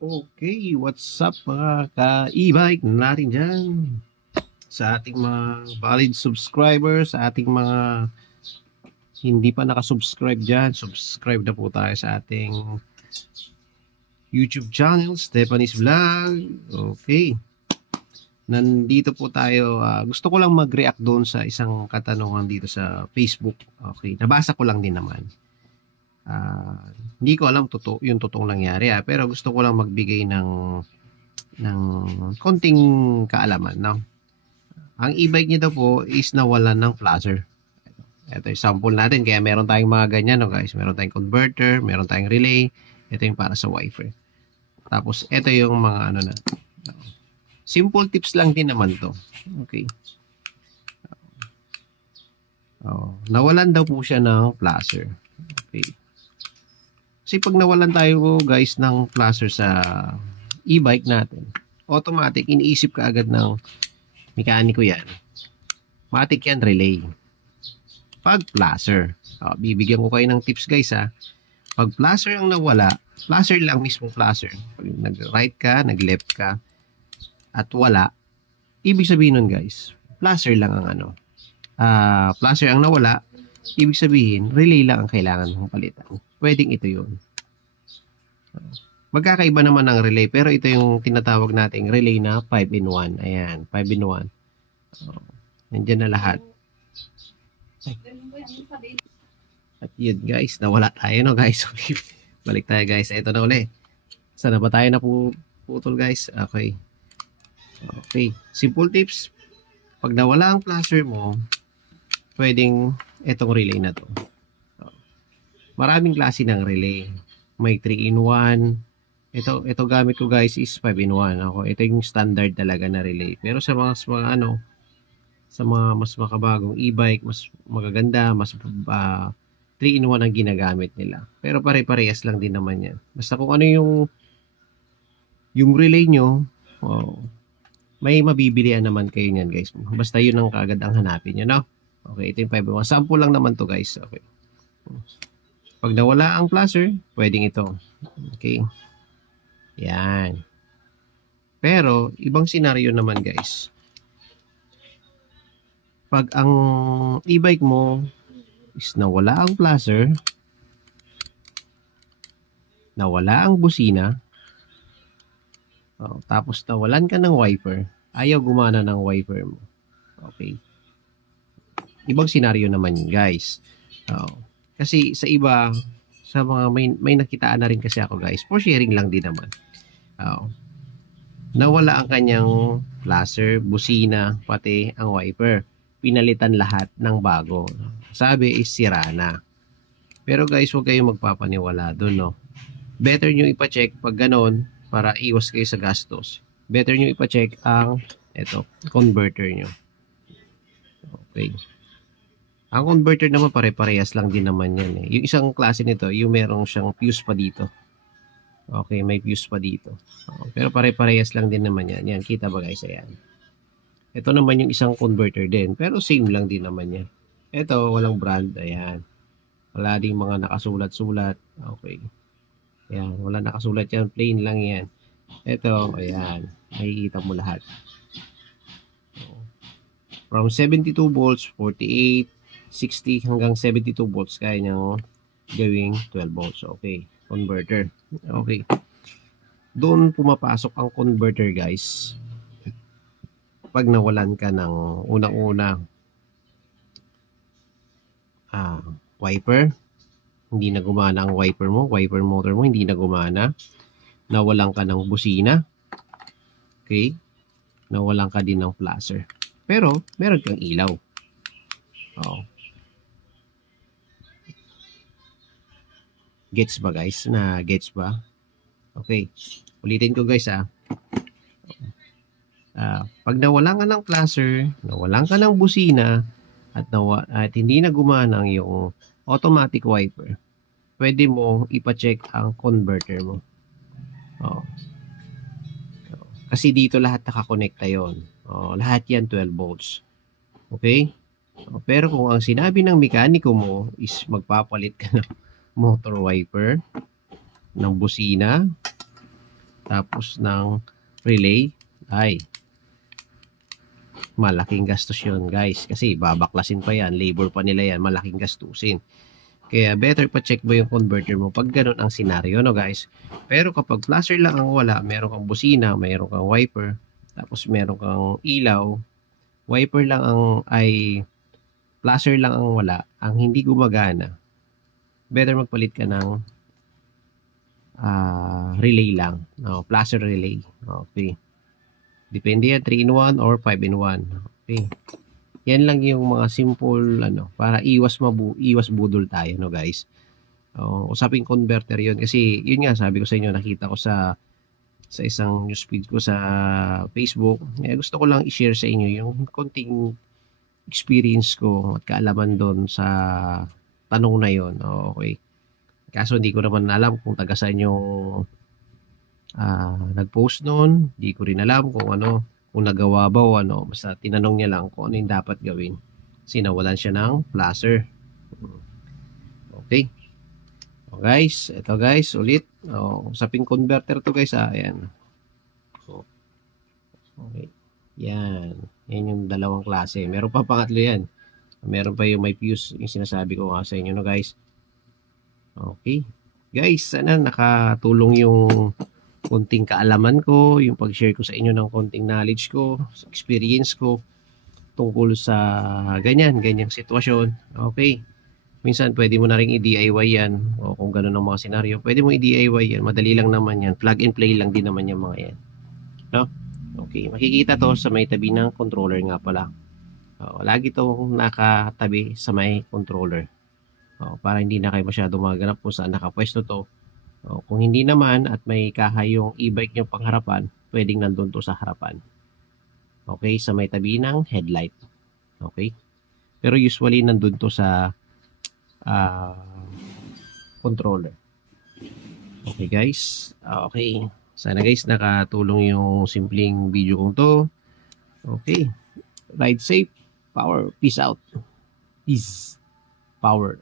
Okay, what's up mga ka-e-bike natin dyan? Sa ating mga valid subscribers, sa ating mga hindi pa nakasubscribe dyan, subscribe na po tayo sa ating YouTube channel, Stephanie's Vlog. Okay. Nandito po tayo. Gusto ko lang mag-react doon sa isang katanungan dito sa Facebook. Okay, nabasa ko lang din naman. Hindi ko alam yung totoong nangyari pero gusto ko lang magbigay ng konting kaalaman, no? Ang e-bike niya daw po is nawalan ng flasher. Ito yung sample natin, kaya meron tayong mga ganyan, no guys? Meron tayong converter, meron tayong relay. Ito yung para sa wiper. Tapos ito yung mga ano na. Simple tips lang din naman to. Okay. Nawalan daw po siya ng flasher. Okay. Kasi pag nawalan tayo guys ng flasher sa e-bike natin, automatic iniisip ka agad ng mekaniko yan. Matik yan relay. Pag flasher, bibigyan ko kayo ng tips guys ha. Pag flasher ang nawala, flasher lang mismo flasher. Pag nag-right ka, nag-left ka, at wala, ibig sabihin nun guys, flasher lang ang ano. Flasher ang nawala, ibig sabihin, relay lang ang kailangan mong palitan. Pwedeng ito yun. Magkakaiba naman ng relay, pero ito yung tinatawag nating relay na 5-in-1. Ayan, 5-in-1. Nandiyan na lahat. At yun guys, nawala tayo no guys. Balik tayo guys. Ito na uli. Sana ba tayo na putol guys? Okay. Okay. Simple tips. Pag nawala ang flasher mo, pwedeng itong relay na to. Maraming klase ng relay. May 3-in-1. Ito gamit ko guys is 5-in-1. Ito yung standard talaga na relay. Pero sa mga ano, sa mga mas makabagong e-bike, mas magaganda, mas 3-in-1 ang ginagamit nila. Pero pare-parehas lang din naman yan. Basta kung ano yung relay nyo, may mabibilian naman kayo niyan guys. Basta yun ang kaagad ang hanapin nyo, no? Okay, ito yung 5-in-1. Sample lang naman to guys. Okay. Pag nawala ang flasher, pwedeng ito. Okay. Yan. Pero, ibang senaryo naman guys. Pag ang e-bike mo is nawala ang flasher, nawala ang busina, tapos nawalan ka ng wiper, ayaw gumana ng wiper mo. Okay. Ibang senaryo naman yun guys. Kasi sa iba, sa mga may nakitaan na rin kasi ako guys, for sharing lang din naman. Nawala ang kanyang flasher, busina, pati ang wiper. Pinalitan lahat ng bago. Sabi is sira na. Pero guys, huwag kayong magpapaniwala doon, no? Better nyo ipacheck pag ganon para iwas kayo sa gastos. Better nyo ipacheck ang converter nyo. Okay. Ang converter naman pare-parehas lang din naman yan. Yung isang klase nito, yung merong siyang fuse pa dito. Okay, may fuse pa dito. Pero pare-parehas lang din naman yan. Yan, kita ba guys? Ayan. Ito naman yung isang converter din. Pero same lang din naman yan. Ito, walang brand. Ayan. Wala ding mga nakasulat-sulat. Okay. Ayan, wala nakasulat yan. Plain lang yan. Ito, ayan. Makikita mo lahat. From 72 volts, 48, 60 hanggang 72 volts kaya niyang gawing 12 volts. Okay, converter. Okay. Doon pumapasok ang converter guys. Pag nawalan ka ng unang-una wiper, hindi na gumana ang wiper motor mo hindi na gumana. Nawalan ka ng busina. Okay. Nawalan ka din ng flasher. Pero meron kang ilaw. Gets ba guys? Gets ba? Okay. Ulitin ko guys pag nawalan ka ng flasher, nawalan ka ng busina, at hindi na gumana ang iyong automatic wiper, pwede mo ipacheck ang converter mo. Kasi dito lahat nakakonekta yon. Lahat yan 12 volts. Okay? Pero kung ang sinabi ng mekaniko mo is magpapalit ka ng motor wiper, ng busina, tapos ng relay, ay malaking gastos yun guys. Kasi babaklasin pa yan, labor pa nila yan, malaking gastusin. Kaya better pa check mo yung converter mo pag ganun ang senaryo, no guys. Pero kapag flasher lang ang wala, meron kang busina, meron kang wiper, tapos meron kang ilaw, wiper lang ang flasher lang ang wala, ang hindi gumagana, better magpalit ka ng relay lang, no, flasher relay. Okay, depende yan, 3-in-1 or 5-in-1. Okay, yan lang yung mga simple para iwas budol tayo, no guys. Usaping converter yun, kasi yun nga sabi ko sa inyo, nakita ko sa isang newsfeed ko sa Facebook. Gusto ko lang i-share sa inyo yung konting experience ko at kaalaman doon sa tanong na yon. Okay, kaso hindi ko naman alam kung taga saan yung nag-post noon. Hindi ko rin alam kung kung nagawa ba o basta tinanong niya lang kung ano yung dapat gawin, sinawalan siya ng flasher. Okay, guys, ito guys ulit, usaping converter to guys. Ayan, okay, yan yung dalawang klase. Meron pa pangatlo yan, meron pa yung may fuse, yung sinasabi ko nga sa inyo, no guys. Okay guys, sana nakatulong yung konting kaalaman ko, yung pag-share ko sa inyo ng konting knowledge ko, experience ko tungkol sa ganyang sitwasyon. Okay, minsan pwede mo na ring i-DIY yan, o kung gano'n ang mga senaryo, pwede mo i-DIY yan, madali lang naman yan, plug and play lang din naman yung mga yan, no? Okay, makikita to sa may tabi ng controller nga pala. Lagi itong nakatabi sa may controller, para hindi na kayo masyadong maganap kung saan nakapwesto to. Kung hindi naman at may kahay yung e-bike nyo pangharapan, pwedeng nandun to sa harapan. Okay, sa may tabi ng headlight. Okay, pero usually nandun to sa controller. Okay guys, okay, sana guys nakatulong yung simpleng video kong to. Okay, ride safe, power, peace out, peace, power.